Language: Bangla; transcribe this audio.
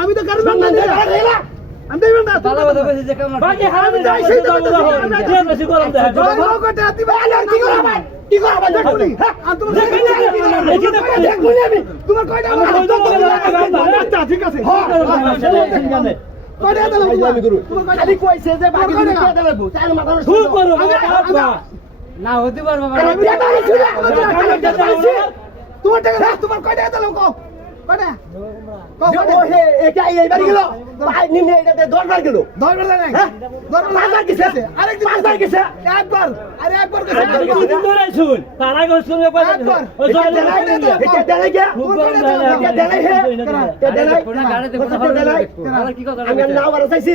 আমি তো কারণ আমি দেবেন না তালা কথা কইছি যে কেমন বাকি হারামি যাইছি তো যে বেশি গরম দেয় জয় হোক কথা দিবা কি করব কি করব দেখুনি আর তুমি দেখুনি আমি তোমার কয়টা আচ্ছা ঠিক আছে কয়টা দিলাম আমি করব তোমার কয়টা খালি কইছে যে বাকি কয়টা দিলাম চার মাথা শুরু করো না হতে পারবো তোমার টাকা তোমার কয়টা দিলাম কও কয়টা ওহে এটা এইবার গেল ভাই নিনে এটাতে 10 বার গেল 10 বার নাই 10 বার গেছে আরেকদিন 5 বার গেছে একবার আরে একবার গেছে দুদিন ধরে শুন তারা গোসল করে একবার এটা দেলাই কে এটা দেলাই হে এটা দেলাই কোনা গাড়িতে কথা বলে কি কথা আমি নাও বার চাইছি